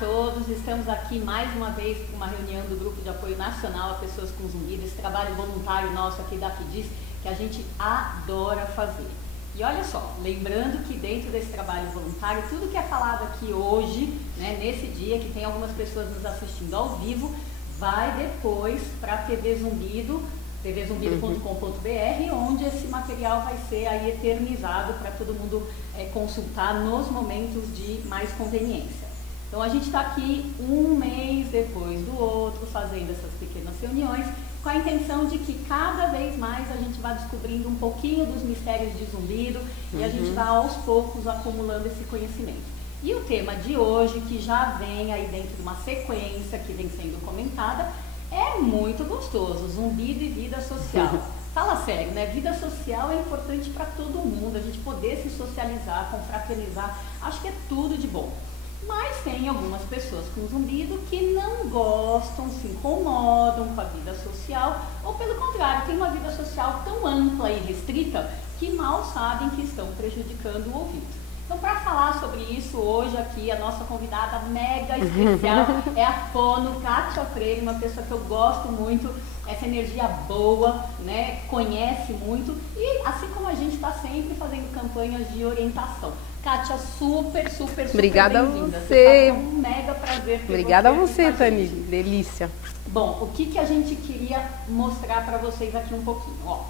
todos, estamos aqui mais uma vez para uma reunião do Grupo de Apoio Nacional a Pessoas com Zumbido, esse trabalho voluntário nosso aqui da FIDIS, que a gente adora fazer. E olha só, lembrando que dentro desse trabalho voluntário, tudo que é falado aqui hoje, né, nesse dia, que tem algumas pessoas nos assistindo ao vivo, vai depois para a TV Zumbido, tvzumbido.com.br, onde esse material vai ser aí eternizado para todo mundo consultar nos momentos de mais conveniência. Então a gente está aqui um mês depois do outro, fazendo essas pequenas reuniões, com a intenção de que cada vez mais a gente vá descobrindo um pouquinho dos mistérios de Zumbido e a gente vá aos poucos acumulando esse conhecimento. E o tema de hoje, que já vem aí dentro de uma sequência que vem sendo comentada, é muito gostoso, Zumbido e vida social. Fala sério, né? Vida social é importante para todo mundo, a gente poder se socializar, confraternizar, acho que é tudo de bom. Mas tem algumas pessoas com zumbido que não gostam, se incomodam com a vida social, ou pelo contrário, tem uma vida social tão ampla e restrita que mal sabem que estão prejudicando o ouvido. Então, para falar sobre isso, hoje aqui a nossa convidada mega especial é a fono Kátia Freire, uma pessoa que eu gosto muito, essa energia boa, né? Conhece muito e assim como a gente está sempre fazendo campanhas de orientação. Kátia, super obrigada a bem-vinda. você. É um mega prazer ter Obrigada a você você, aqui com a Tani. gente. Delícia. Bom, o que a gente queria mostrar para vocês aqui um pouquinho, ó.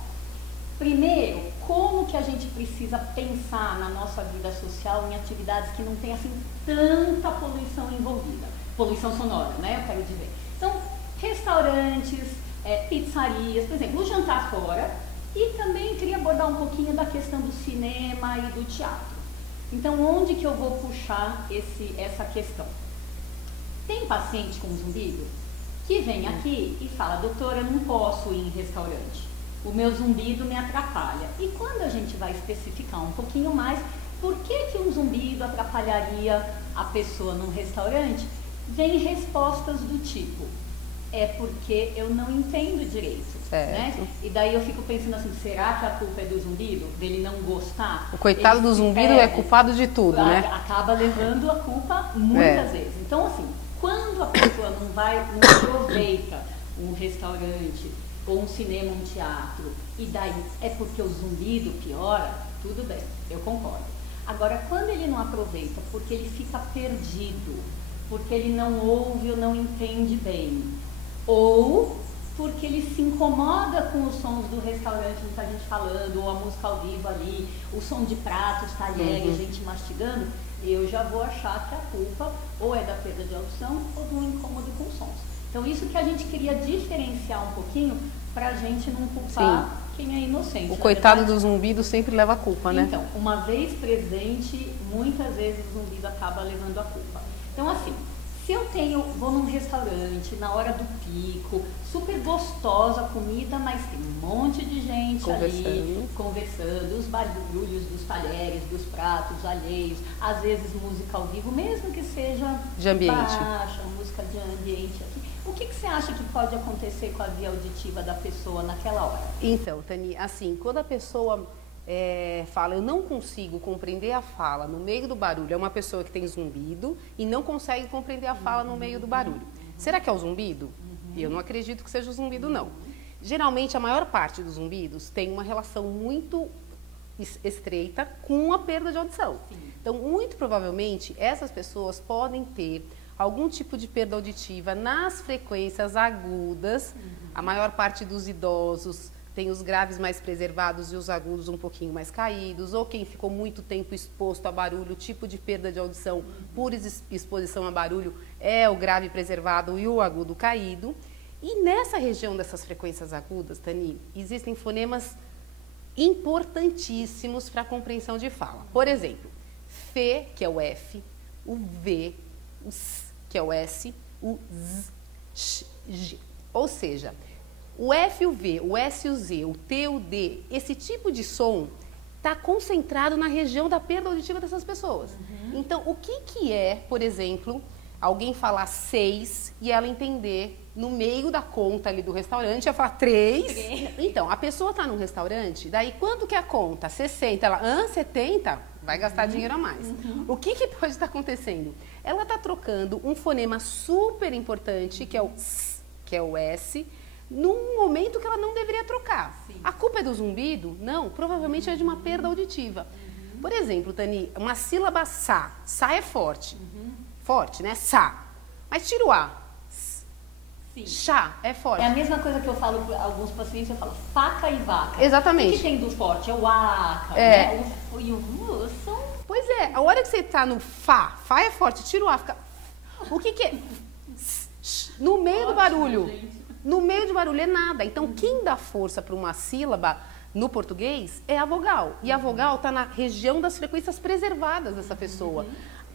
Primeiro, como que a gente precisa pensar na nossa vida social em atividades que não tem assim tanta poluição envolvida, poluição sonora, né, eu quero dizer. Então, restaurantes, pizzarias, por exemplo, o jantar fora, e também queria abordar um pouquinho da questão do cinema e do teatro. Então, onde que eu vou puxar essa questão? Tem paciente com zumbido que vem aqui e fala, doutora, eu não posso ir em restaurante. O meu zumbido me atrapalha. E quando a gente vai especificar um pouquinho mais, por que um zumbido atrapalharia a pessoa num restaurante? Vem respostas do tipo, é porque eu não entendo direito, né? E daí eu fico pensando assim, será que a culpa é do zumbido? Dele não gostar? O coitado do zumbido é culpado de tudo, né? Acaba levando a culpa muitas vezes. Então assim, quando a pessoa não aproveita um restaurante, ou um cinema, um teatro, e daí é porque o zumbido piora, tudo bem, eu concordo. Agora, quando ele não aproveita porque ele fica perdido, porque ele não ouve ou não entende bem, ou porque ele se incomoda com os sons do restaurante, muita gente falando, ou a música ao vivo ali, o som de pratos, talheres, gente mastigando, eu já vou achar que a culpa ou é da perda de audição ou do incômodo com sons. Então, isso que a gente queria diferenciar um pouquinho para a gente não culpar quem é inocente. O coitado do zumbido sempre leva a culpa, né? Então, uma vez presente, muitas vezes o zumbido acaba levando a culpa. Então, assim, se eu vou num restaurante na hora do pico, super gostosa a comida, mas tem um monte de gente ali conversando, os barulhos dos talheres, dos pratos alheios, às vezes música ao vivo, mesmo que seja de ambiente, baixa, música de ambiente aqui. O que você acha que pode acontecer com a via auditiva da pessoa naquela hora? Então, Tani, assim, quando a pessoa fala, eu não consigo compreender a fala no meio do barulho, é uma pessoa que tem zumbido e não consegue compreender a fala no meio do barulho. Será que é o zumbido? Eu não acredito que seja o zumbido, não. Geralmente, a maior parte dos zumbidos tem uma relação muito estreita com a perda de audição. Então, muito provavelmente, essas pessoas podem ter algum tipo de perda auditiva nas frequências agudas. A maior parte dos idosos tem os graves mais preservados e os agudos um pouquinho mais caídos, ou quem ficou muito tempo exposto a barulho, o tipo de perda de audição por exposição a barulho é o grave preservado e o agudo caído. E nessa região dessas frequências agudas, Tani, existem fonemas importantíssimos para a compreensão de fala. Por exemplo, F, que é o F, o V, o S, que é o S, o Z, X, G. Ou seja, o F e o V, o S e o Z, o T e o D, esse tipo de som está concentrado na região da perda auditiva dessas pessoas. Então, o que é, por exemplo, alguém falar 6 e ela entender no meio da conta ali do restaurante, ela fala 3. Então, a pessoa está num restaurante, daí quanto que é a conta? 60. Ela, 70? vai gastar dinheiro a mais. O que pode estar acontecendo? Ela está trocando um fonema super importante, que é o S, num momento que ela não deveria trocar. Sim. A culpa é do zumbido? Não, provavelmente é de uma perda auditiva. Por exemplo, Tani, uma sílaba sa. Sa é forte. Forte, né? Sa. Mas tira o A. Sim. Chá é forte. É a mesma coisa que eu falo para alguns pacientes, eu falo faca e vaca. Exatamente. O que tem do forte? É o aca, É. né? E o são... Pois é, a hora que você tá no Fá é forte, tira o A, fica... O que é? No meio do barulho. Gente. No meio do barulho é nada. Então, quem dá força para uma sílaba no português é a vogal. E a vogal está na região das frequências preservadas dessa pessoa.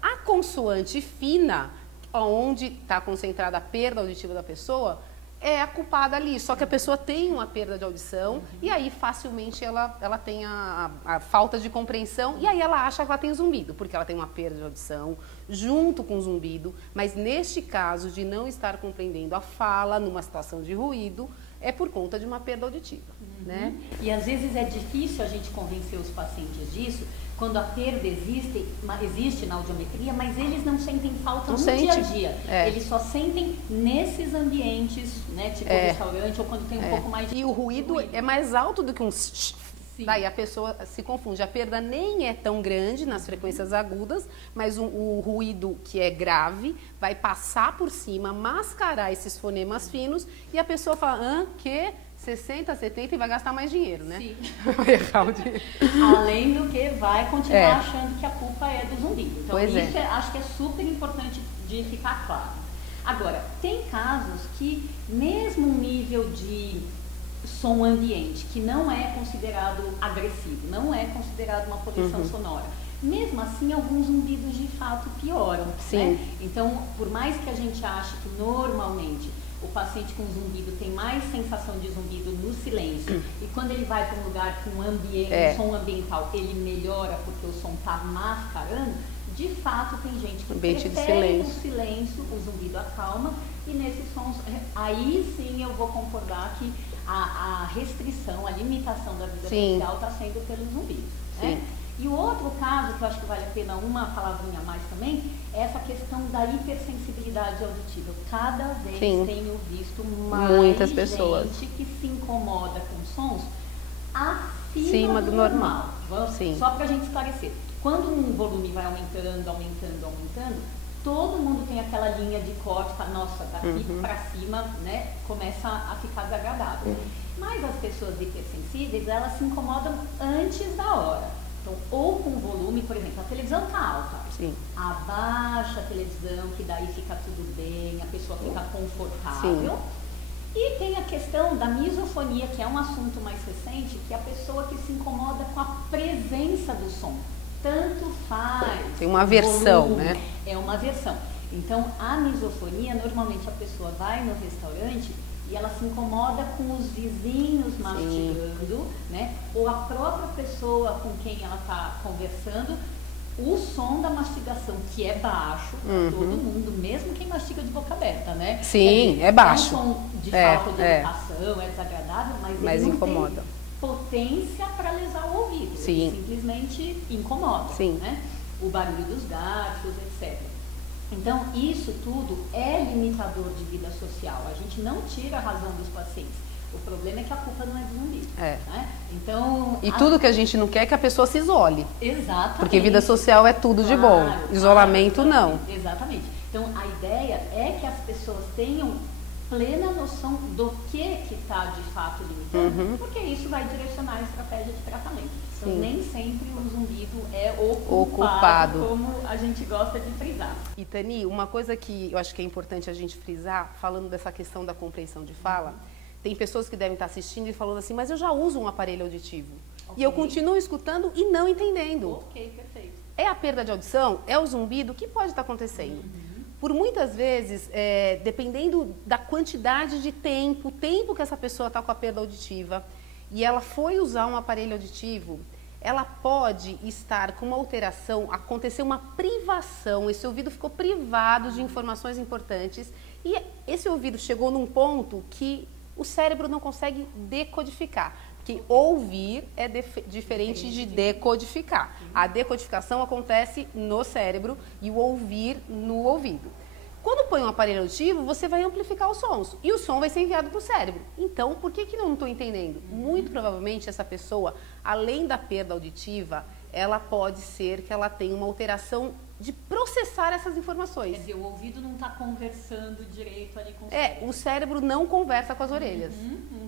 A consoante fina, onde está concentrada a perda auditiva da pessoa, é a culpada ali. Só que a pessoa tem uma perda de audição e aí facilmente ela tem a falta de compreensão e aí ela acha que ela tem zumbido, porque ela tem uma perda de audição junto com o zumbido, mas neste caso de não estar compreendendo a fala numa situação de ruído, é por conta de uma perda auditiva, né? E às vezes é difícil a gente convencer os pacientes disso, quando a perda existe na audiometria, mas eles não sentem falta no dia a dia. Eles só sentem nesses ambientes, né, tipo restaurante ou quando tem um pouco mais de... E o ruído é mais alto do que um... Daí a pessoa se confunde. A perda nem é tão grande nas frequências agudas, mas o ruído que é grave vai passar por cima, mascarar esses fonemas finos e a pessoa fala, que 60, 70 e vai gastar mais dinheiro, né? Sim. Vai errar o dinheiro. Além do que vai continuar achando que a culpa é do zumbido. Então isso acho que é super importante de ficar claro. Agora, tem casos que mesmo um nível de som ambiente, que não é considerado agressivo, não é considerado uma poluição sonora, mesmo assim alguns zumbidos de fato pioram. Sim. Né? Então, por mais que a gente ache que normalmente o paciente com zumbido tem mais sensação de zumbido no silêncio e quando ele vai para um lugar com um som ambiental, ele melhora porque o som está mascarando, de fato tem gente que prefere o silêncio, o zumbido acalma e nesses sons, aí sim eu vou concordar que a restrição, a limitação da vida social está sendo pelos zumbidos. Né? E o outro caso, que eu acho que vale a pena uma palavrinha a mais também, é essa questão da hipersensibilidade auditiva. Cada vez tenho visto muitas pessoas gente que se incomoda com sons acima do normal. Só para a gente esclarecer. Quando um volume vai aumentando, todo mundo tem aquela linha de corte, nossa, daqui para cima, né, começa a ficar desagradável. Mas as pessoas hipersensíveis, elas se incomodam antes da hora. Então, ou com volume, por exemplo, a televisão está alta, abaixa a televisão, que daí fica tudo bem, a pessoa fica confortável. E tem a questão da misofonia, que é um assunto mais recente, que é a pessoa que se incomoda com a presença do som. Tanto faz. Tem uma versão, volume, né? É uma versão. Então, a misofonia, normalmente a pessoa vai no restaurante e ela se incomoda com os vizinhos mastigando, né? Ou a própria pessoa com quem ela está conversando, o som da mastigação, que é baixo para todo mundo, mesmo quem mastiga de boca aberta, né? Sim, dizer, é baixo. É um som de falta de educação, é desagradável, mas ele não incomoda. Tem potência para lesar o ouvido. Ele simplesmente incomoda, né? O barulho dos garfos, etc. Então, isso tudo é limitador de vida social. A gente não tira a razão dos pacientes. O problema é que a culpa não é do zumbido. Né? Então, tudo que a gente não quer é que a pessoa se isole. Exatamente. Porque vida social é tudo de bom. Isolamento não. Exatamente. Então, a ideia é que as pessoas tenham plena noção do que está de fato limitando, porque isso vai direcionar a estratégia de tratamento. Então, nem sempre o zumbido é ocupado, como a gente gosta de frisar. E Tani, uma coisa que eu acho que é importante a gente frisar, falando dessa questão da compreensão de fala, tem pessoas que devem estar assistindo e falando assim, mas eu já uso um aparelho auditivo. E eu continuo escutando e não entendendo. Ok, perfeito. É a perda de audição? É o zumbido? O que pode estar acontecendo? Por muitas vezes, dependendo da quantidade de tempo, o tempo que essa pessoa está com a perda auditiva, e ela foi usar um aparelho auditivo, ela pode estar com uma alteração, acontecer uma privação, esse ouvido ficou privado de informações importantes, e esse ouvido chegou num ponto que o cérebro não consegue decodificar. Que ouvir é diferente de decodificar. A decodificação acontece no cérebro e o ouvir no ouvido. Quando põe um aparelho auditivo, você vai amplificar os sons e o som vai ser enviado para o cérebro. Então, por que eu não estou entendendo? Muito provavelmente essa pessoa, além da perda auditiva, ela pode ser que ela tenha uma alteração de processar essas informações. Quer dizer, o ouvido não está conversando direito ali com o cérebro. O cérebro não conversa com as orelhas.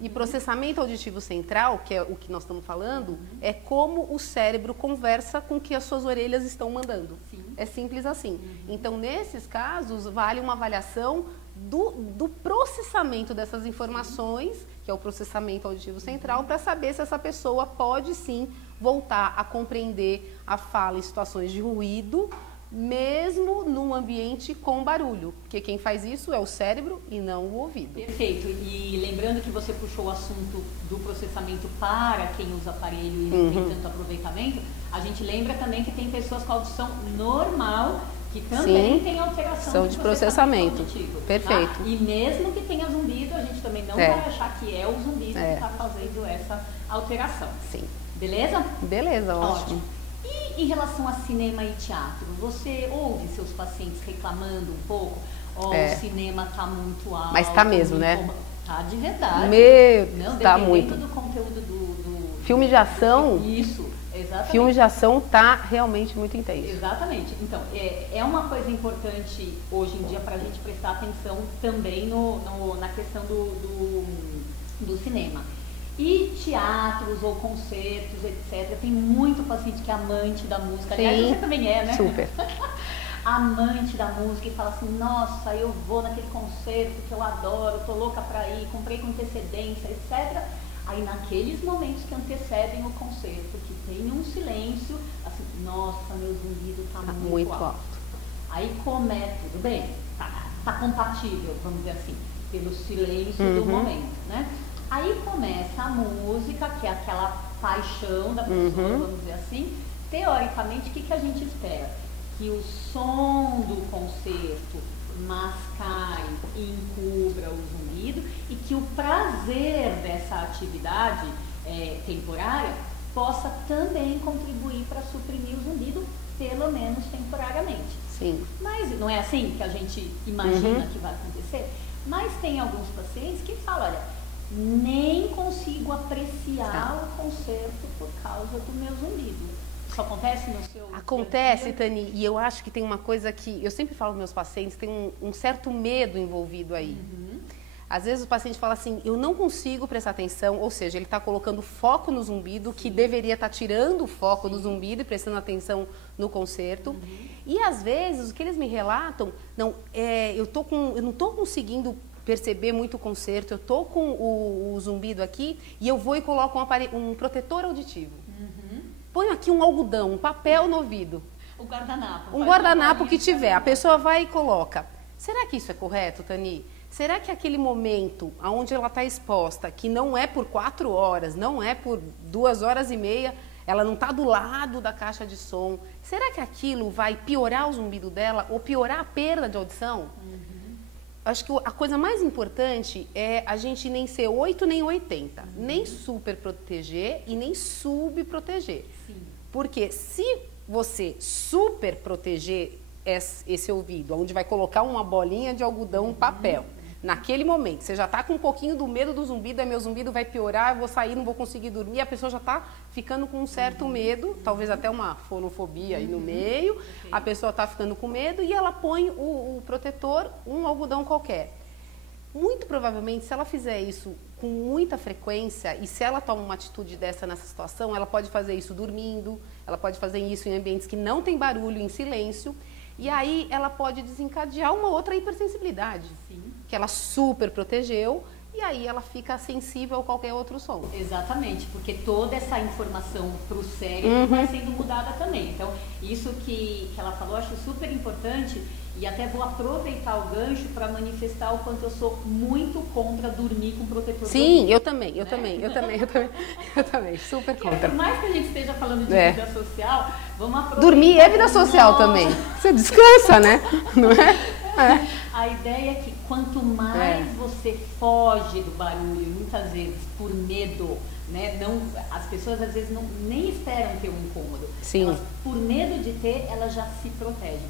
E processamento auditivo central, que é o que nós estamos falando, é como o cérebro conversa com o que as suas orelhas estão mandando. Sim. É simples assim. Então, nesses casos, vale uma avaliação do processamento dessas informações, que é o processamento auditivo central, para saber se essa pessoa pode sim voltar a compreender a fala em situações de ruído, mesmo num ambiente com barulho, porque quem faz isso é o cérebro e não o ouvido. Perfeito. E lembrando que você puxou o assunto do processamento para quem usa aparelho e não tem tanto aproveitamento, a gente lembra também que tem pessoas com audição normal que também tem alteração de processamento auditivo. Perfeito. Tá? E mesmo que tenha zumbido, a gente também não vai achar que é o zumbido que está fazendo essa alteração. Sim. Beleza? Beleza, ótimo. E em relação a cinema e teatro, você ouve seus pacientes reclamando um pouco? O cinema tá muito alto. Mas tá mesmo, né? Tá de verdade. Não, tá muito. Do conteúdo do filme de ação. Isso, exatamente. Filme de ação tá realmente muito intenso. Exatamente. Então, é uma coisa importante hoje em dia para a gente prestar atenção também na questão do cinema. E teatros ou concertos, etc. Tem muito paciente que é amante da música. Aliás, você também é, né? Super. Amante da música e fala assim, nossa, eu vou naquele concerto que eu adoro, tô louca pra ir, comprei com antecedência, etc. Aí naqueles momentos que antecedem o concerto, que tem um silêncio, assim, nossa, meu zumbido tá muito alto. Aí começa, tudo bem, tá compatível, vamos dizer assim, pelo silêncio do momento, né? Aí começa a música, que é aquela paixão da pessoa, vamos dizer assim. Teoricamente, o que a gente espera? Que o som do concerto mascare e encubra o zumbido e que o prazer dessa atividade temporária possa também contribuir para suprimir o zumbido, pelo menos temporariamente. Sim. Mas não é assim que a gente imagina que vai acontecer? Mas tem alguns pacientes que falam, olha, nem consigo apreciar o concerto por causa do meu zumbido. Isso acontece no seu... Acontece, Tani, e eu acho que tem uma coisa que eu sempre falo para meus pacientes, tem um certo medo envolvido aí. Às vezes o paciente fala assim, eu não consigo prestar atenção, ou seja, ele está colocando foco no zumbido, que deveria estar tirando o foco do zumbido e prestando atenção no concerto. E às vezes o que eles me relatam, eu não estou conseguindo perceber muito o concerto, eu tô com o zumbido aqui e eu vou e coloco um protetor auditivo. Ponho aqui um algodão, um papel no ouvido. O guardanapo. Um guardanapo que tiver. A pessoa vai e coloca. Será que isso é correto, Tani? Será que aquele momento onde ela está exposta, que não é por 4 horas, não é por 2 horas e meia, ela não está do lado da caixa de som, será que aquilo vai piorar o zumbido dela ou piorar a perda de audição? Acho que a coisa mais importante é a gente nem ser 8 nem 80, nem super proteger e nem subproteger. Porque se você super proteger esse ouvido, onde vai colocar uma bolinha de algodão, um papel, naquele momento, você já está com um pouquinho do medo do zumbido, meu zumbido vai piorar, eu vou sair, não vou conseguir dormir, a pessoa já está ficando com um certo medo, talvez até uma fonofobia aí no meio, a pessoa está ficando com medo e ela põe o protetor, um algodão qualquer. Muito provavelmente, se ela fizer isso com muita frequência e se ela toma uma atitude nessa situação, ela pode fazer isso dormindo, ela pode fazer isso em ambientes que não tem barulho, em silêncio, e aí ela pode desencadear uma outra hipersensibilidade, que ela super protegeu, e aí ela fica sensível a qualquer outro som. Exatamente, porque toda essa informação para o cérebro vai sendo mudada também. Então, isso que ela falou, eu acho super importante, e até vou aproveitar o gancho para manifestar o quanto eu sou muito contra dormir com protetor. Sim, eu também, super Porque contra. por mais que a gente esteja falando de vida social, vamos aproveitar. Dormir é vida social também. Você descansa, né? Não é? A ideia é que quanto mais você foge do barulho, muitas vezes por medo, né? Não, as pessoas às vezes nem esperam ter um incômodo. Sim. Elas, por medo de ter, elas já se protegem.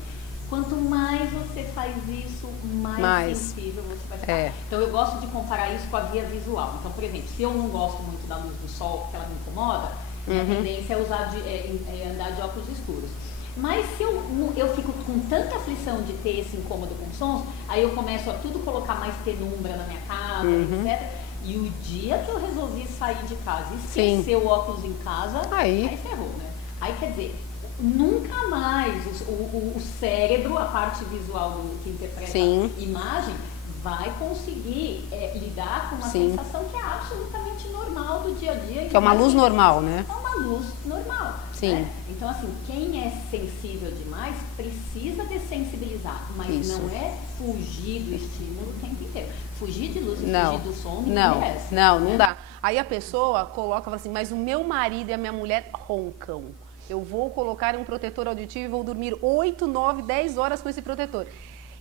Quanto mais você faz isso, mais sensível você vai ficar. Então eu gosto de comparar isso com a via visual. Então, por exemplo, se eu não gosto muito da luz do sol, porque ela me incomoda, a tendência é andar de óculos escuros. Mas se eu fico com tanta aflição de ter esse incômodo com sons, aí eu começo a tudo colocar mais penumbra na minha casa, etc. E o dia que eu resolvi sair de casa e esquecer o óculos em casa, aí ferrou, né? Aí quer dizer, nunca mais o cérebro, a parte visual que interpreta a imagem, vai conseguir lidar com uma sensação que é absolutamente normal do dia a dia. Que é uma luz normal, né? É uma luz normal. Sim. Né? Então, assim, quem é sensível demais precisa dessensibilizar, mas não é fugir do estímulo o tempo inteiro. Fugir de luz e fugir do som não merece. Não dá. Aí a pessoa coloca, fala assim, mas o meu marido e a minha mulher roncam. Eu vou colocar um protetor auditivo e vou dormir 8, 9, 10 horas com esse protetor.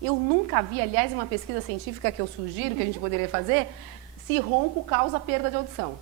Eu nunca vi, aliás, uma pesquisa científica que eu sugiro, que a gente poderia fazer, se ronco causa perda de audição.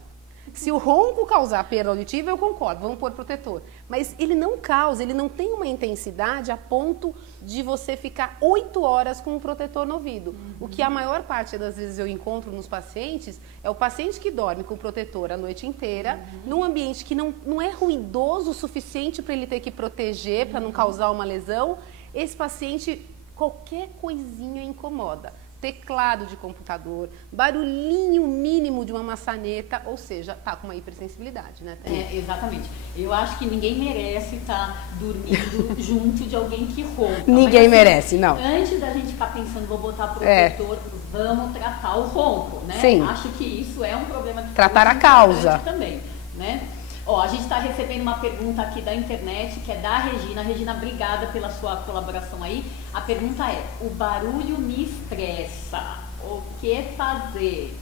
Se o ronco causar perda auditiva, eu concordo, vamos pôr protetor. Mas ele não causa, ele não tem uma intensidade a ponto de você ficar 8 horas com um protetor no ouvido. O que a maior parte das vezes eu encontro nos pacientes é o paciente que dorme com o protetor a noite inteira, num ambiente que não é ruidoso o suficiente para ele ter que proteger, para não causar uma lesão. Esse paciente, qualquer coisinha incomoda. Teclado de computador, barulhinho mínimo de uma maçaneta, ou seja, tá com uma hipersensibilidade, né? Exatamente. Eu acho que ninguém merece estar dormindo junto de alguém que ronca. Ninguém merece, não. Antes da gente ficar pensando, vou botar protetor, vamos tratar o ronco, né? Sim. Acho que isso é um problema de tratar a causa também, né? Ó, a gente está recebendo uma pergunta aqui da internet, que é da Regina. Regina, obrigada pela sua colaboração aí. A pergunta é, o barulho me estressa, o que fazer?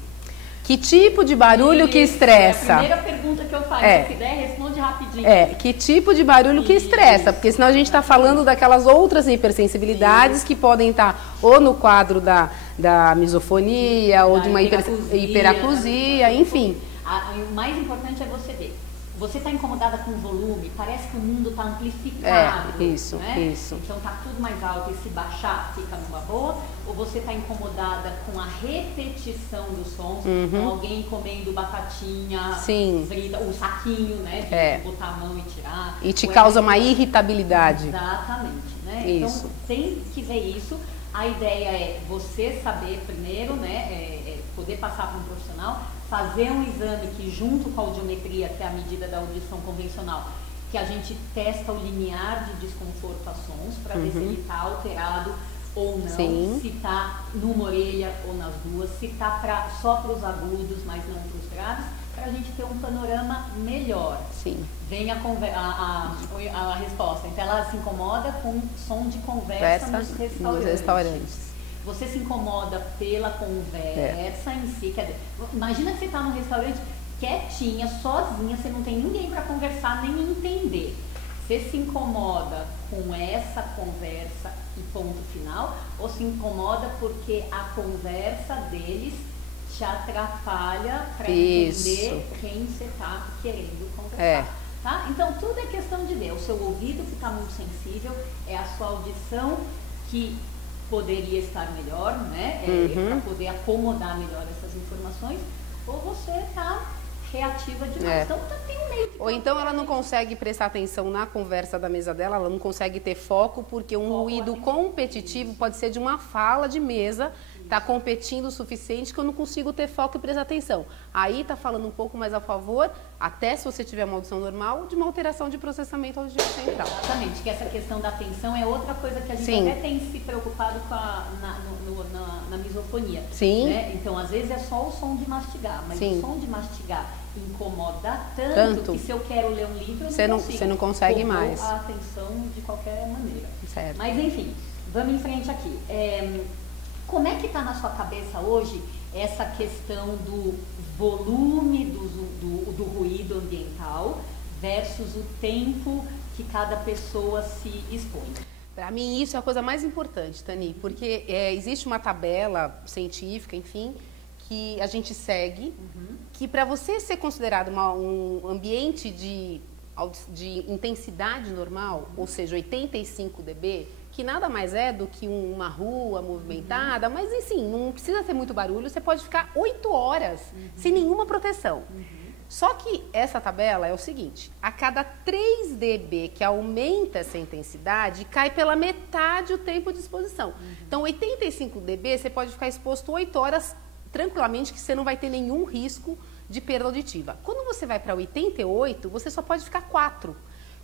Que tipo de barulho que estressa? É a primeira pergunta que eu faço, se der, responde rapidinho. Que tipo de barulho que estressa? Porque senão a gente está falando daquelas outras hipersensibilidades que podem estar ou no quadro da misofonia, ou de uma hiperacusia, enfim. O mais importante é você ver. Você está incomodada com o volume, parece que o mundo está amplificado. Isso. Então está tudo mais alto e se baixar fica numa boa. Ou você está incomodada com a repetição dos sons, então alguém comendo batatinha, frita, o saquinho, né, de botar a mão e tirar. E te causa uma irritabilidade. Exatamente, né? Isso. Então tem que ver isso. A ideia é você saber primeiro, né, poder passar para um profissional, fazer um exame que junto com a audiometria, que é a medida da audição convencional, que a gente testa o limiar de desconforto a sons para ver se ele está alterado ou não, se está numa orelha ou nas duas, se está só para os agudos, mas não para os graves, para a gente ter um panorama melhor. Sim. Vem a resposta. Então ela se incomoda com som de conversa nos restaurantes. Você se incomoda pela conversa em si. Quer dizer, imagina que você está num restaurante quietinha, sozinha, você não tem ninguém para conversar nem entender. Você se incomoda com essa conversa e ponto final, ou se incomoda porque a conversa deles te atrapalha para entender quem você está querendo conversar. Tá? Então tudo é questão de ver. O seu ouvido que está muito sensível, é a sua audição que poderia estar melhor, né? Para poder acomodar melhor essas informações, ou você está reativa demais. Então tem um meio. Ou então ela não consegue prestar atenção na conversa da mesa dela, ela não consegue ter foco, porque um ruído competitivo pode ser de uma fala de mesa, está competindo o suficiente que eu não consigo ter foco e prestar atenção. Aí está falando um pouco mais a favor, até se você tiver uma audição normal, de uma alteração de processamento auditivo central. Exatamente, que essa questão da atenção é outra coisa que a gente até tem se preocupado com na misofonia. Né? Então, às vezes é só o som de mastigar, mas o som de mastigar incomoda tanto que se eu quero ler um livro, você não consegue mais. A atenção de qualquer maneira. Certo. Mas enfim, vamos em frente aqui. Como é que está na sua cabeça hoje essa questão do volume do ruído ambiental versus o tempo que cada pessoa se expõe? Para mim, isso é a coisa mais importante, Tani, porque existe uma tabela científica, enfim, que a gente segue, que para você ser considerado um ambiente de intensidade normal, ou seja, 85 dB, que nada mais é do que uma rua movimentada, mas assim, não precisa ter muito barulho, você pode ficar 8 horas sem nenhuma proteção. Só que essa tabela é o seguinte, a cada 3 dB que aumenta essa intensidade, cai pela metade o tempo de exposição. Então, 85 dB, você pode ficar exposto 8 horas tranquilamente, que você não vai ter nenhum risco de perda auditiva. Quando você vai para 88, você só pode ficar 4.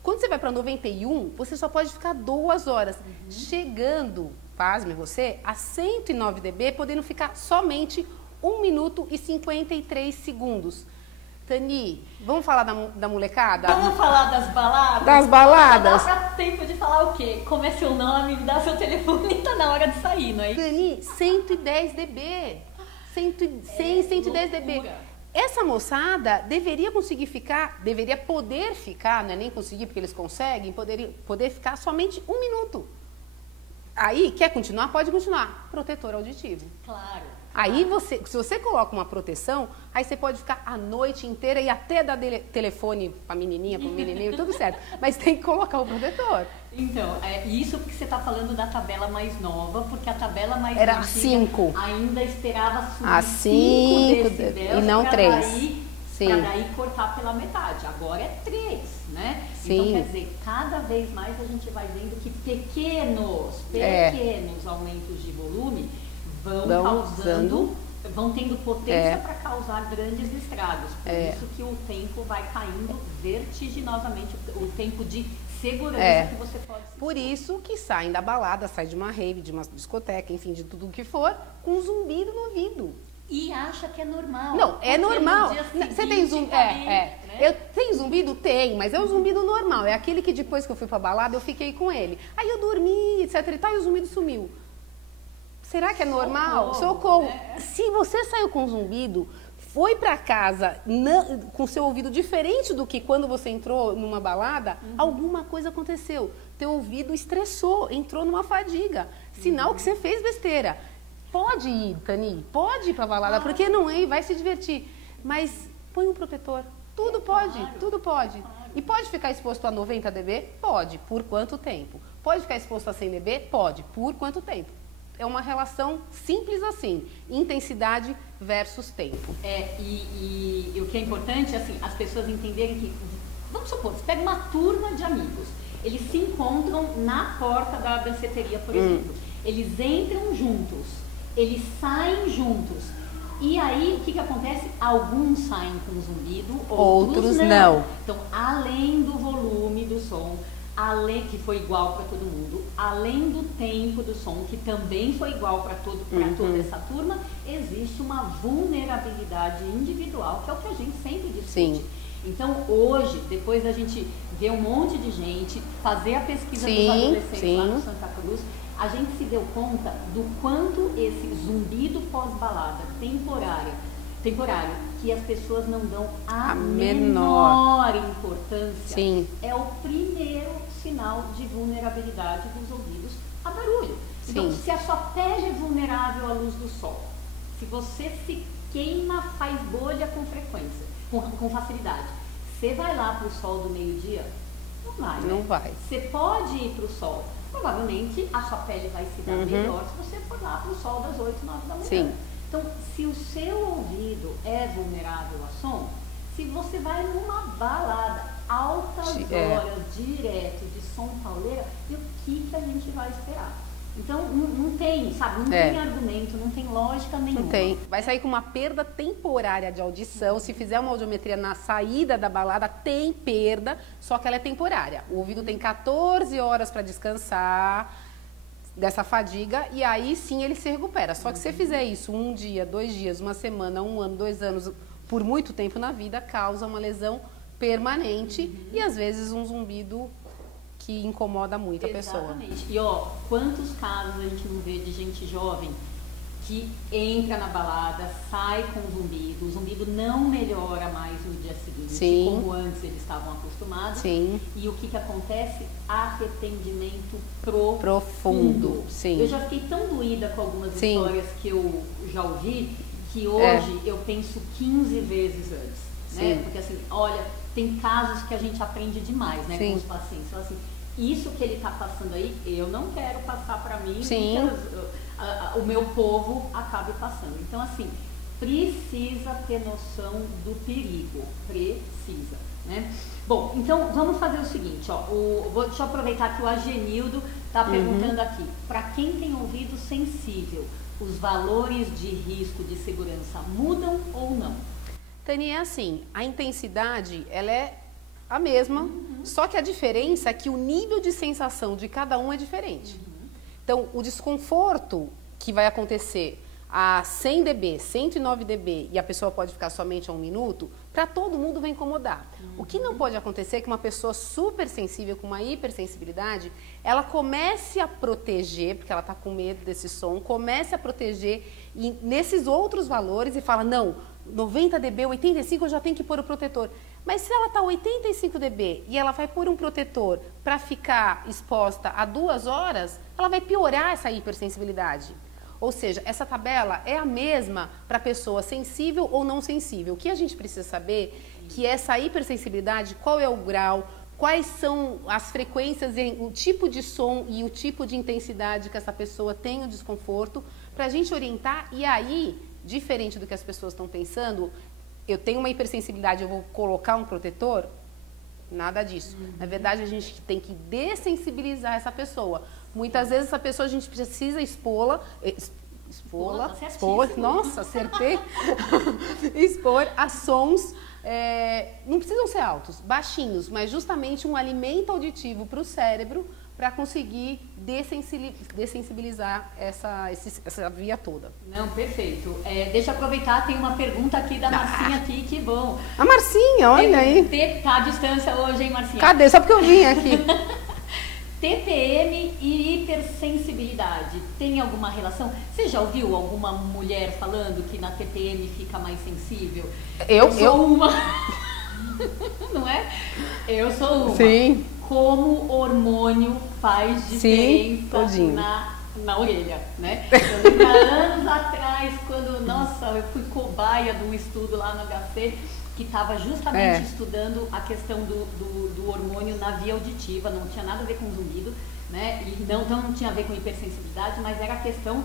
Quando você vai para 91, você só pode ficar 2 horas. Chegando, pasme você, a 109 dB, podendo ficar somente 1 minuto e 53 segundos. Tani, vamos falar da molecada? Vamos falar das baladas? Das baladas? Dá pra tempo de falar o quê? Como é seu nome, me dá seu telefone e tá na hora de sair, não é isso? Tani, 110 db. 110 dB. Essa moçada deveria conseguir ficar, deveria poder ficar, não é nem conseguir porque eles conseguem, poder ficar somente 1 minuto. Aí, quer continuar? Pode continuar. Protetor auditivo. Claro. Aí, se você coloca uma proteção, aí você pode ficar a noite inteira e até dar telefone pra menininha, pro menininho, tudo certo. Mas tem que colocar o protetor. Então, isso porque você está falando da tabela mais nova, porque a tabela mais era antiga 5. Ainda esperava subir a 5 decibéis e não 3. Para daí cortar pela metade. Agora é 3, né? Sim. Então, quer dizer, cada vez mais a gente vai vendo que pequenos aumentos de volume vão tendo potência para causar grandes estragos. Por isso que o tempo vai caindo vertiginosamente, o tempo de segurança que você pode se Por isso que saem da balada, sai de uma rave, de uma discoteca, enfim, de tudo o que for, com um zumbido no ouvido. E acha que é normal. Não, é normal. Você tem zumbido? Né? Eu tenho zumbido? Tem, mas é um zumbido normal. É aquele que depois que eu fui pra balada, eu fiquei com ele. Aí eu dormi, etc e tal, e o zumbido sumiu. Será que é normal? Socorro. Né? Se você saiu com zumbido, foi para casa com seu ouvido diferente do que quando você entrou numa balada, alguma coisa aconteceu. Teu ouvido estressou, entrou numa fadiga. Sinal que você fez besteira. Pode ir, Tani, pode ir para balada, porque não é e vai se divertir. Mas põe um protetor. Tudo pode, tudo pode. E pode ficar exposto a 90 dB? Pode. Por quanto tempo? Pode ficar exposto a 100 dB? Pode. Por quanto tempo? É uma relação simples assim, intensidade versus tempo. E o que é importante, assim, as pessoas entenderem que, vamos supor, você pega uma turma de amigos, eles se encontram na porta da danceteria, por exemplo, eles entram juntos, eles saem juntos, e aí o que acontece? Alguns saem com zumbido, outros não. Então, além do volume do som, além que foi igual para todo mundo, além do tempo do som, que também foi igual para toda essa turma, existe uma vulnerabilidade individual, que é o que a gente sempre discute. Sim. Então, hoje, depois da gente ver um monte de gente, fazer a pesquisa dos adolescentes lá no Santa Cruz, a gente se deu conta do quanto esse zumbido pós-balada temporário, que as pessoas não dão a menor importância, é o primeiro sinal de vulnerabilidade dos ouvidos a barulho. Então, se a sua pele é vulnerável à luz do sol, se você se queima, faz bolha com frequência, com facilidade, você vai lá para o sol do meio-dia? Não vai, né? Não vai. Você pode ir para o sol, provavelmente a sua pele vai se dar melhor se você for lá para o sol das 8, 9 da manhã. Sim. Então, se o seu ouvido é vulnerável a som, se você vai numa balada, altas horas, direto, de som pauleira, e o que a gente vai esperar? Então, não tem, sabe, não tem argumento, não tem lógica nenhuma. Não tem. Vai sair com uma perda temporária de audição. Se fizer uma audiometria na saída da balada, tem perda, só que ela é temporária. O ouvido tem 14 horas para descansar dessa fadiga e aí sim ele se recupera. Só que se você fizer isso 1 dia, 2 dias, 1 semana, 1 ano, 2 anos, por muito tempo na vida, causa uma lesão permanente e às vezes um zumbido que incomoda muito a pessoa. Exatamente. E quantos casos a gente não vê de gente jovem que entra na balada, sai com zumbido, o zumbido não melhora mais no dia seguinte, Sim. como antes eles estavam acostumados. Sim. E o que acontece? Arrependimento Profundo. Sim. Eu já fiquei tão doída com algumas Sim. histórias que eu já ouvi, que hoje eu penso 15 vezes antes, né? Sim. Porque assim, olha, tem casos que a gente aprende demais, né, Sim. com os pacientes. Então, assim, isso que ele está passando aí, eu não quero passar para mim, Sim. o meu povo acabe passando. Então, assim, precisa ter noção do perigo, precisa, né? Bom, então vamos fazer o seguinte, ó, deixa eu aproveitar que o Agenildo está perguntando aqui, para quem tem ouvido sensível, os valores de risco de segurança mudam ou não? Tânia, é assim, a intensidade, ela é a mesma, só que a diferença é que o nível de sensação de cada um é diferente. Então, o desconforto que vai acontecer a 100 dB, 109 dB e a pessoa pode ficar somente a 1 minuto, para todo mundo vai incomodar. O que não pode acontecer é que uma pessoa super sensível, com uma hipersensibilidade, ela comece a proteger, porque ela está com medo desse som, comece a proteger nesses outros valores e fala, não, 90 dB, 85 eu já tenho que pôr o protetor. Mas se ela está 85 dB e ela vai pôr um protetor para ficar exposta a 2 horas, ela vai piorar essa hipersensibilidade. Ou seja, essa tabela é a mesma para pessoa sensível ou não sensível. O que a gente precisa saber é que essa hipersensibilidade, qual é o grau, quais são as frequências, o tipo de som e o tipo de intensidade que essa pessoa tem o desconforto, para a gente orientar. E aí, diferente do que as pessoas estão pensando, eu tenho uma hipersensibilidade, eu vou colocar um protetor? Nada disso. Na verdade, a gente tem que dessensibilizar essa pessoa. Muitas vezes essa pessoa a gente precisa expor, nossa, acertei, expor a sons, não precisam ser altos, baixinhos, mas justamente um alimento auditivo para o cérebro para conseguir dessensibilizar essa via toda. Não, perfeito. Deixa eu aproveitar, tem uma pergunta aqui da Marcinha aqui, que bom. A Marcinha, olha aí. Tá à distância hoje, hein, Marcinha? Cadê? Só porque eu vim aqui. TPM e hipersensibilidade, tem alguma relação? Você já ouviu alguma mulher falando que na TPM fica mais sensível? Eu sou uma. Não é? Eu sou uma. Sim. Como o hormônio faz diferença na orelha, né? Eu lembro há anos atrás, quando, nossa, eu fui cobaia de um estudo lá no HC, que estava justamente estudando a questão do hormônio na via auditiva, não tinha nada a ver com zumbido, né? E não tinha a ver com hipersensibilidade, mas era a questão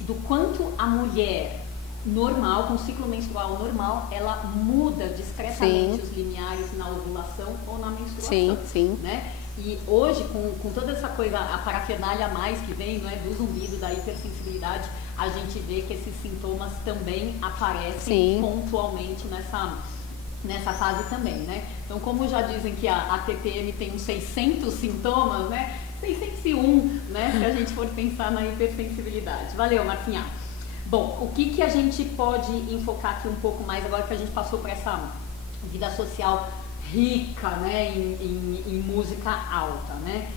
do quanto a mulher normal, com ciclo menstrual normal, ela muda discretamente os limiares na ovulação ou na menstruação. Sim. Né? E hoje, com toda essa coisa, a parafernália a mais que vem, não é, do zumbido, da hipersensibilidade, a gente vê que esses sintomas também aparecem pontualmente nessa fase também, né? Então, como já dizem que a TPM tem uns 600 sintomas, né? 601, né? Se a gente for pensar na hipersensibilidade. Valeu, Marcinha. Bom, o que a gente pode enfocar aqui um pouco mais, agora que a gente passou por essa vida social rica, né, em música alta, né?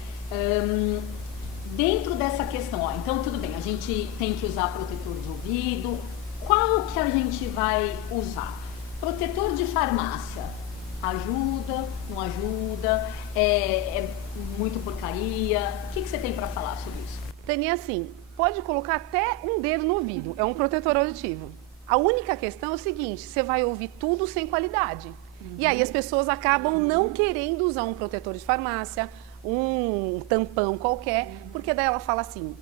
Dentro dessa questão, ó, então tudo bem, a gente tem que usar protetor de ouvido. Qual que a gente vai usar? Protetor de farmácia, ajuda, não ajuda, é muito porcaria? O que você tem para falar sobre isso? Tânia, assim, pode colocar até um dedo no ouvido, é um protetor auditivo. A única questão é o seguinte, você vai ouvir tudo sem qualidade. E aí as pessoas acabam não querendo usar um protetor de farmácia, um tampão qualquer, porque daí ela fala assim,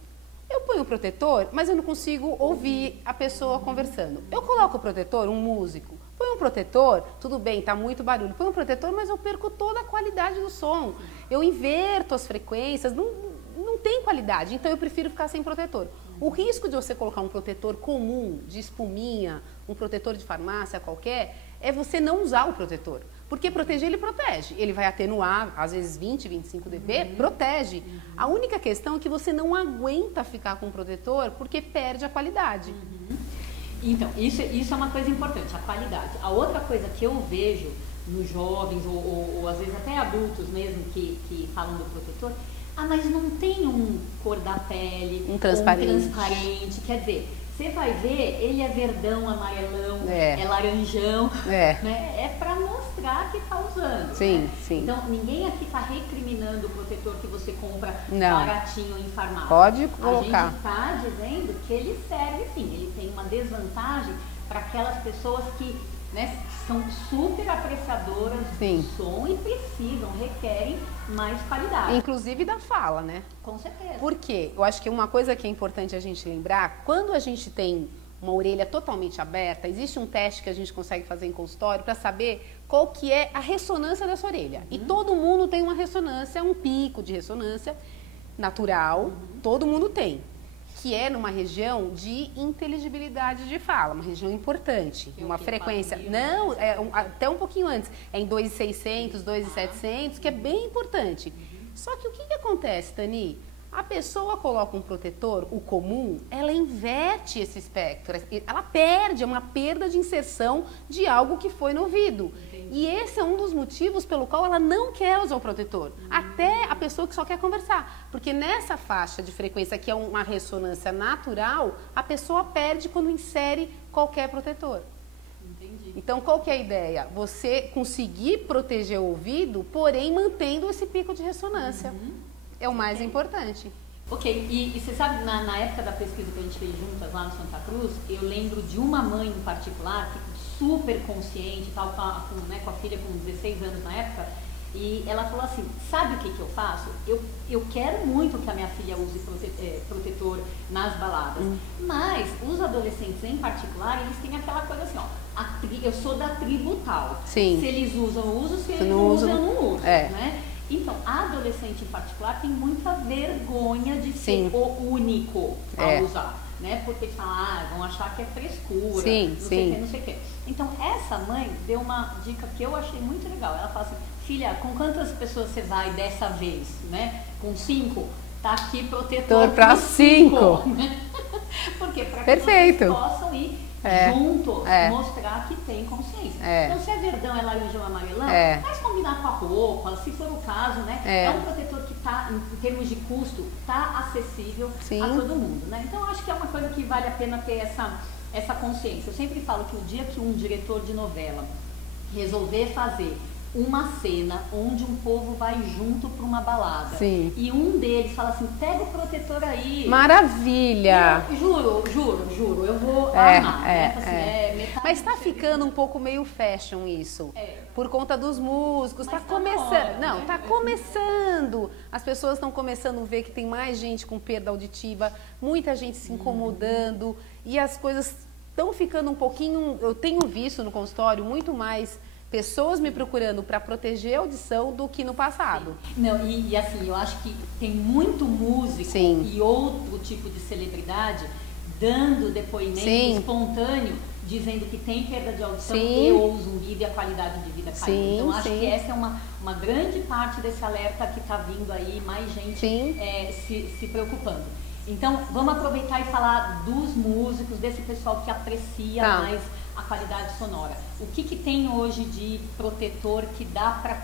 eu ponho o protetor, mas eu não consigo ouvir a pessoa conversando. Eu coloco o protetor, um músico, põe um protetor, tudo bem, tá muito barulho, põe um protetor, mas eu perco toda a qualidade do som. Eu inverto as frequências, não tem qualidade, então eu prefiro ficar sem protetor. O risco de você colocar um protetor comum, de espuminha, um protetor de farmácia qualquer, é você não usar o protetor. Porque proteger, ele protege. Ele vai atenuar, às vezes 20, 25 dB, protege. A única questão é que você não aguenta ficar com o protetor porque perde a qualidade. Então, isso é uma coisa importante, a qualidade. A outra coisa que eu vejo nos jovens, ou às vezes até adultos mesmo, que falam do protetor, mas não tem um cor da pele, um transparente. Quer dizer, Você vai ver, ele é verdão, amarelão, é laranjão, né? É para mostrar que está usando. Sim, né? sim. Então, ninguém aqui está recriminando o protetor que você compra baratinho em farmácia. Pode colocar. A gente está dizendo que ele serve sim, ele tem uma desvantagem para aquelas pessoas que, né, são super apreciadoras do som e precisam, requerem mais qualidade. Inclusive da fala, né? Com certeza. Porque eu acho que uma coisa que é importante a gente lembrar, quando a gente tem uma orelha totalmente aberta, existe um teste que a gente consegue fazer em consultório para saber qual que é a ressonância dessa orelha. E todo mundo tem uma ressonância, um pico de ressonância natural, todo mundo tem. Que é numa região de inteligibilidade de fala, uma região importante, uma frequência, não, até um pouquinho antes, é em 2.600, 2.700, que é bem importante. Só que o que acontece, Tani? A pessoa coloca um protetor, o comum, ela inverte esse espectro, ela perde, é uma perda de inserção de algo que foi no ouvido. E esse é um dos motivos pelo qual ela não quer usar o protetor. Até a pessoa que só quer conversar. Porque nessa faixa de frequência, que é uma ressonância natural, a pessoa perde quando insere qualquer protetor. Entendi. Então, qual que é a ideia? Você conseguir proteger o ouvido, porém mantendo esse pico de ressonância. É o mais importante. Ok, e você sabe, na época da pesquisa que a gente fez juntas lá no Santa Cruz, eu lembro de uma mãe em particular, que super consciente, tal, com a filha com 16 anos na época, e ela falou assim, sabe o que eu faço? Eu quero muito que a minha filha use protetor nas baladas, mas os adolescentes em particular, eles têm aquela coisa assim, ó, eu sou da tribo tal. Sim. Se eles usam, eu uso, se eles não usam, eu não uso, né? Então, a adolescente em particular tem muita vergonha de ser o único a usar, né? Porque vão achar que é frescura, não sei o quê. Então, essa mãe deu uma dica que eu achei muito legal. Ela fala assim, filha, com quantas pessoas você vai dessa vez, né? Com 5? Tá aqui protetor para 5. Porque para que vocês possam ir juntos, mostrar que tem consciência. Então, se é verdão, é laranjão, amarelão, faz combinar com a roupa, se for o caso, né? É um protetor que tá, em termos de custo, tá acessível a todo mundo, né? Então, acho que é uma coisa que vale a pena ter essa consciência. Eu sempre falo que o dia que um diretor de novela resolver fazer uma cena onde um povo vai junto para uma balada e um deles fala assim, pega o protetor aí. Maravilha! Juro, eu vou amar. Mas está ficando um pouco meio fashion isso, por conta dos músicos, está começando, está começando, as pessoas estão começando a ver que tem mais gente com perda auditiva, muita gente se incomodando e as coisas estão ficando um pouquinho, eu tenho visto no consultório muito mais pessoas me procurando para proteger a audição do que no passado. Não, e assim, eu acho que tem muito músico e outro tipo de celebridade dando depoimento espontâneo, dizendo que tem perda de audição e ou zumbido e a qualidade de vida caiu. Então, acho que essa é uma grande parte desse alerta que está vindo aí, mais gente se preocupando. Então, vamos aproveitar e falar dos músicos, desse pessoal que aprecia mais a qualidade sonora. O que tem hoje de protetor que dá para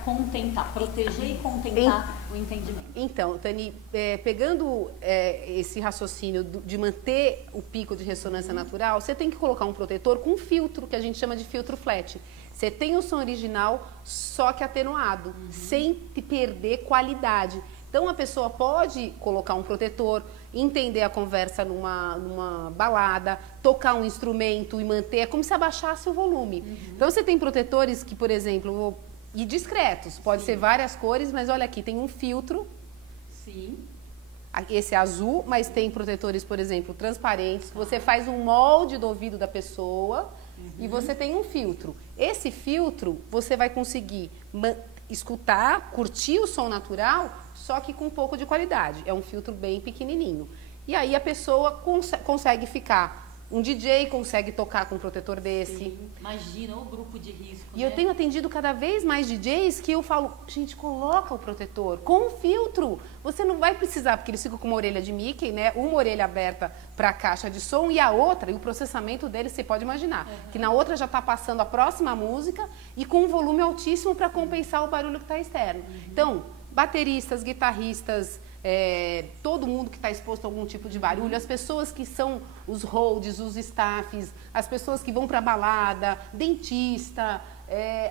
proteger e contentar o entendimento? Então, Tani, pegando esse raciocínio de manter o pico de ressonância natural, você tem que colocar um protetor com filtro, que a gente chama de filtro flat. Você tem o som original, só que atenuado, sem perder qualidade. Então, a pessoa pode colocar um protetor, entender a conversa numa balada, tocar um instrumento e manter, é como se abaixasse o volume. Então, você tem protetores que, por exemplo, e discretos, pode ser várias cores, mas olha aqui, tem um filtro. Esse é azul, mas tem protetores, por exemplo, transparentes. Você faz um molde do ouvido da pessoa e você tem um filtro. Esse filtro, você vai conseguir escutar, curtir o som natural, só que com um pouco de qualidade. É um filtro bem pequenininho. E aí a pessoa consegue ficar... Um DJ consegue tocar com um protetor desse. Imagina o grupo de risco. E eu tenho atendido cada vez mais DJs que eu falo, gente, coloca o protetor com um filtro. Você não vai precisar, porque eles ficam com uma orelha de Mickey, né? Uma orelha aberta para a caixa de som e a outra, e o processamento deles, você pode imaginar, que na outra já está passando a próxima música e com um volume altíssimo para compensar o barulho que está externo. Então, bateristas, guitarristas, todo mundo que está exposto a algum tipo de barulho, as pessoas que são os holds, os staffs, as pessoas que vão para balada, dentista,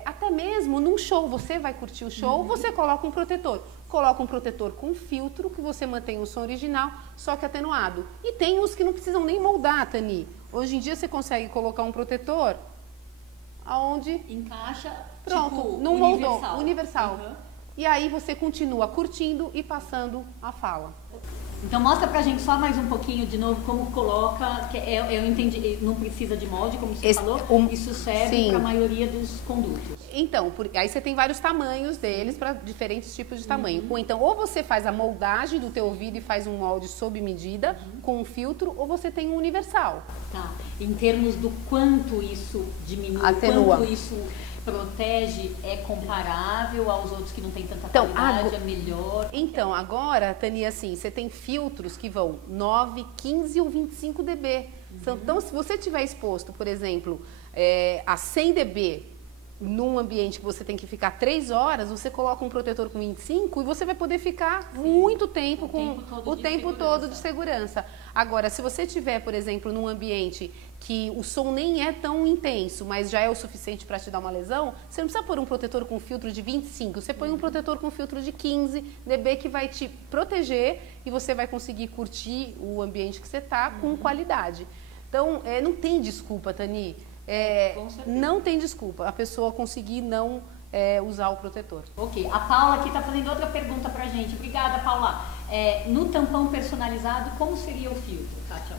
até mesmo num show, você vai curtir o show, você coloca um protetor. Coloca um protetor com filtro, que você mantém o som original, só que atenuado. E tem os que não precisam nem moldar, Tani. Hoje em dia você consegue colocar um protetor aonde... Encaixa, pronto, tipo, não moldou, universal. Uhum. E aí você continua curtindo e passando a fala. Então mostra pra gente só mais um pouquinho de novo como coloca, que eu entendi, não precisa de molde, como você falou, isso serve para a maioria dos condutos. Então, aí você tem vários tamanhos deles para diferentes tipos de tamanho. Então, ou você faz a moldagem do teu ouvido e faz um molde sob medida com um filtro, ou você tem um universal. Tá. Em termos do quanto isso diminui, atenua, quanto isso protege, é comparável aos outros que não tem tanta qualidade, é melhor? Então, agora, Tani, assim, você tem filtros que vão 9, 15 ou 25 dB. Então, se você estiver exposto, por exemplo, a 100 dB, num ambiente que você tem que ficar 3 horas, você coloca um protetor com 25 e você vai poder ficar muito tempo o tempo todo de segurança. Agora, se você tiver, por exemplo, num ambiente que o som nem é tão intenso, mas já é o suficiente para te dar uma lesão, você não precisa pôr um protetor com filtro de 25, você põe um protetor com filtro de 15 dB que vai te proteger e você vai conseguir curtir o ambiente que você está com qualidade. Então, não tem desculpa, Tani. Não tem desculpa a pessoa conseguir não usar o protetor. Ok, a Paula aqui está fazendo outra pergunta pra gente. Obrigada, Paula. No tampão personalizado, como seria o filtro, Kátia?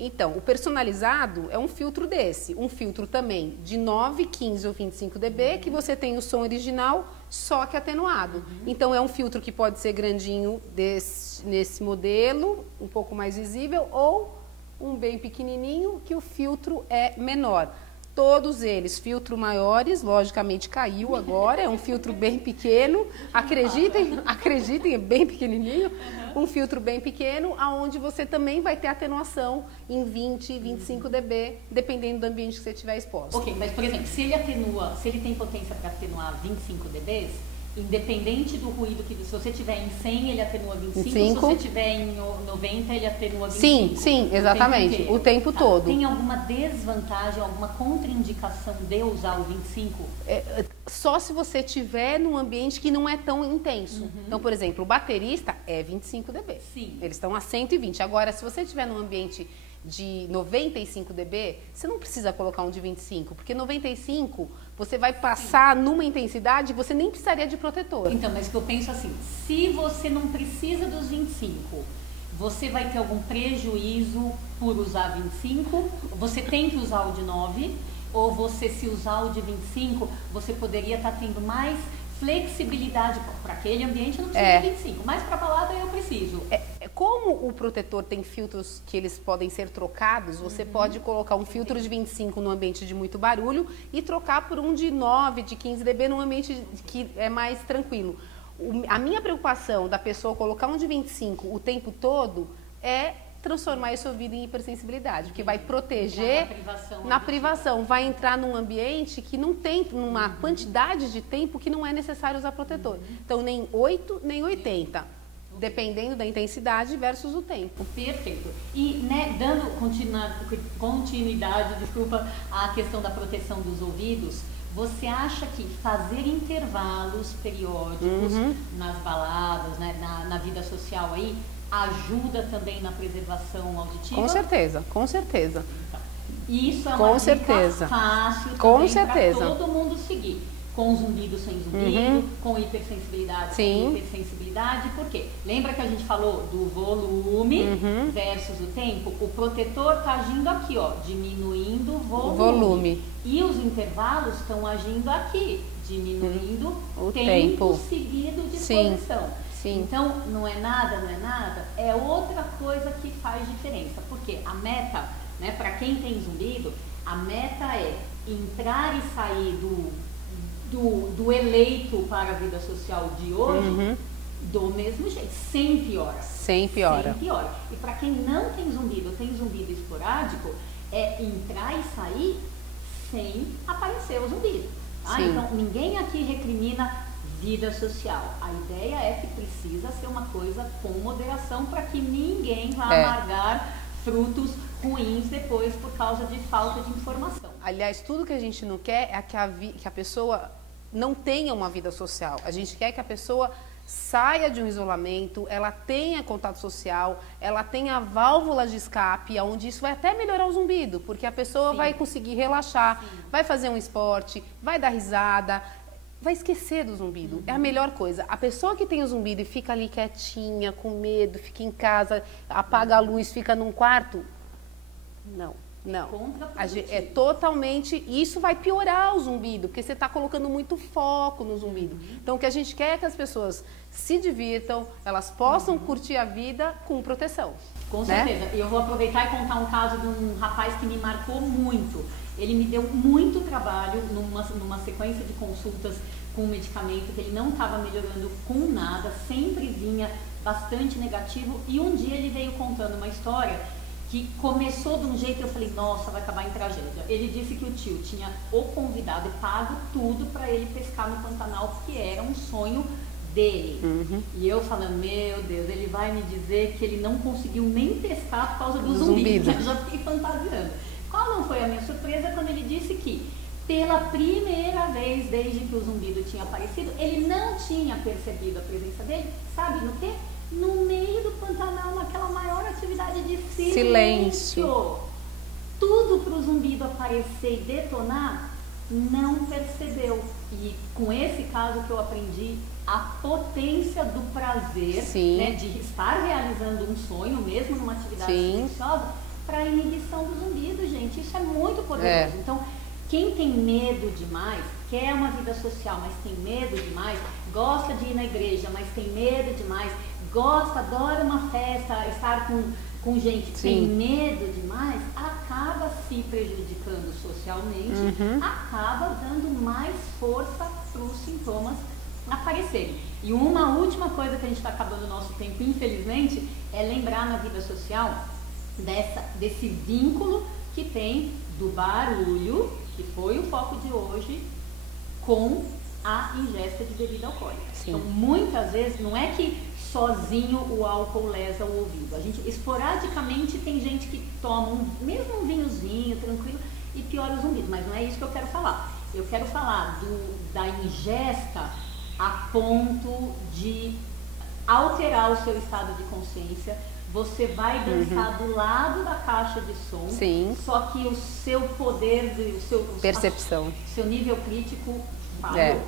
Então, o personalizado é um filtro desse, um filtro também de 9, 15 ou 25 dB, que você tem o som original, só que atenuado. Então, é um filtro que pode ser grandinho nesse modelo, um pouco mais visível, ou um bem pequenininho, que o filtro é menor. Todos eles, filtro maiores, logicamente caiu agora, é um filtro bem pequeno, acreditem, é bem pequenininho, um filtro bem pequeno, aonde você também vai ter atenuação em 20, 25 dB, dependendo do ambiente que você estiver exposto. Ok, mas por exemplo, se ele tem potência para atenuar 25 dBs, independente do ruído, que se você tiver em 100, ele atenua 25, se você tiver em 90, ele atenua 25. Sim, exatamente, o tempo todo. Tem alguma desvantagem, alguma contraindicação de usar o 25? Só se você tiver num ambiente que não é tão intenso. Então, por exemplo, o baterista é 25 dB. Sim. Eles estão a 120. Agora, se você estiver num ambiente de 95 dB, você não precisa colocar um de 25, porque 95 você vai passar numa intensidade que você nem precisaria de protetor. Então, mas que eu penso assim, se você não precisa dos 25, você vai ter algum prejuízo por usar 25? Você tem que usar o de 9? Ou você, se usar o de 25, você poderia estar tendo mais flexibilidade para aquele ambiente, eu não preciso de 25, mas para a balada eu preciso. Como o protetor tem filtros que eles podem ser trocados, você pode colocar um filtro de 25 no ambiente de muito barulho e trocar por um de 9, de 15 dB num ambiente que é mais tranquilo. A minha preocupação da pessoa colocar um de 25 o tempo todo é transformar esse ouvido em hipersensibilidade, porque vai proteger na privação, vai entrar num ambiente que não tem uma quantidade de tempo que não é necessário usar protetor. Então, nem 8, nem 80, dependendo da intensidade versus o tempo. Perfeito. E, né, dando continuidade, à questão da proteção dos ouvidos, você acha que fazer intervalos periódicos nas baladas, né, na vida social aí, ajuda também na preservação auditiva? Com certeza, com certeza. Então, isso é uma dica fácil também para todo mundo seguir. Com zumbido, sem zumbido, com hipersensibilidade, sem hipersensibilidade. Por quê? Lembra que a gente falou do volume versus o tempo? O protetor está agindo aqui, ó, diminuindo o volume. E os intervalos estão agindo aqui, diminuindo o tempo seguido de exposição. Sim. Então, não é nada, é outra coisa que faz diferença. Porque a meta, né, para quem tem zumbido, a meta é entrar e sair do eleito para a vida social de hoje do mesmo jeito, sem piora. Sem piora. E para quem não tem zumbido esporádico, é entrar e sair sem aparecer o zumbido. Tá? Então, ninguém aqui recrimina vida social. A ideia é que precisa ser uma coisa com moderação para que ninguém vá amargar frutos ruins depois por causa de falta de informação. Aliás, tudo que a gente não quer é que a pessoa não tenha uma vida social. A gente quer que a pessoa saia de um isolamento, ela tenha contato social, ela tenha válvulas de escape, onde isso vai até melhorar o zumbido, porque a pessoa vai conseguir relaxar, vai fazer um esporte, vai dar risada, vai esquecer do zumbido. É a melhor coisa. A pessoa que tem o zumbido e fica ali quietinha, com medo, fica em casa, apaga a luz, fica num quarto, não. É totalmente... Isso vai piorar o zumbido, porque você está colocando muito foco no zumbido. Então, o que a gente quer é que as pessoas se divirtam, elas possam curtir a vida com proteção. Com certeza. E eu vou aproveitar e contar um caso de um rapaz que me marcou muito. Ele me deu muito trabalho numa sequência de consultas com um medicamento que ele não estava melhorando com nada, sempre vinha bastante negativo. E um dia ele veio contando uma história que começou de um jeito, eu falei, nossa, vai acabar em tragédia. Ele disse que o tio tinha o convidado e pago tudo para ele pescar no Pantanal, porque era um sonho dele. E eu falando, meu Deus, ele vai me dizer que ele não conseguiu nem pescar por causa do zumbido. Eu já fiquei fantasiando. Qual não foi a minha surpresa quando ele disse que, pela primeira vez desde que o zumbido tinha aparecido, ele não tinha percebido a presença dele, sabe no quê? No meio do Pantanal, naquela maior atividade de silêncio. Tudo para o zumbido aparecer e detonar, não percebeu. E com esse caso que eu aprendi, a potência do prazer, né, de estar realizando um sonho, mesmo numa atividade silenciosa, para a inibição do zumbido, gente. Isso é muito poderoso. Então, quem tem medo demais, quer uma vida social, mas tem medo demais, gosta de ir na igreja, mas tem medo demais, gosta, adora uma festa, estar com gente que tem medo demais, acaba se prejudicando socialmente, acaba dando mais força para os sintomas aparecerem. E uma última coisa que a gente está acabando o nosso tempo, infelizmente, é lembrar na vida social desse vínculo que tem do barulho, que foi o foco de hoje, com a ingesta de bebida alcoólica. Então, muitas vezes, não é que sozinho o álcool lesa o ouvido. A gente, esporadicamente, tem gente que toma mesmo um vinhozinho, tranquilo, e piora o zumbido. Mas não é isso que eu quero falar. Eu quero falar da ingesta a ponto de alterar o seu estado de consciência. Você vai dançar do lado da caixa de som, só que o seu poder, percepção, seu nível crítico parou.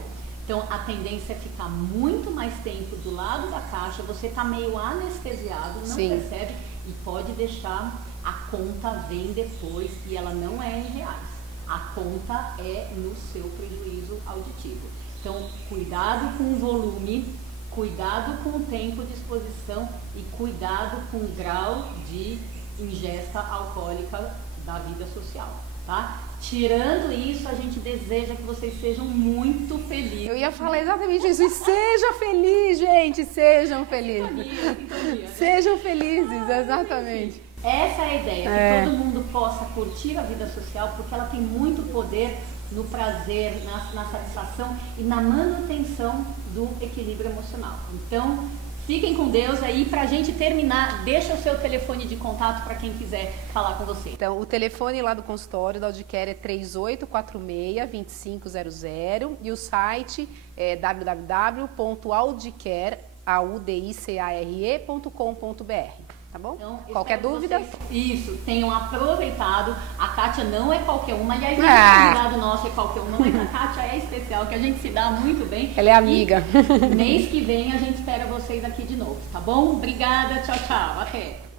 Então, a tendência é ficar muito mais tempo do lado da caixa, você está meio anestesiado, não percebe e pode deixar a conta vem depois e ela não é em reais. A conta é no seu prejuízo auditivo. Então, cuidado com o volume, cuidado com o tempo de exposição e cuidado com o grau de ingesta alcoólica da vida social, tá? Tirando isso, a gente deseja que vocês sejam muito felizes. Eu ia falar exatamente isso. E seja feliz, gente, sejam felizes. Sintonia, né? Sejam felizes, exatamente. Essa é a ideia, que todo mundo possa curtir a vida social, porque ela tem muito poder no prazer, na satisfação e na manutenção do equilíbrio emocional. Então, fiquem com Deus aí. Pra gente terminar, deixa o seu telefone de contato para quem quiser falar com você. Então, o telefone lá do consultório da Audicare é 3846-2500 e o site é www.audicare.com.br. Tá bom? Então, qualquer dúvida? Isso, tenham aproveitado. A Kátia não é qualquer uma, aliás, não é convidado nosso é qualquer uma, mas a Kátia é especial, que a gente se dá muito bem. Ela é amiga. E mês que vem a gente espera vocês aqui de novo, tá bom? Obrigada, tchau, tchau, até.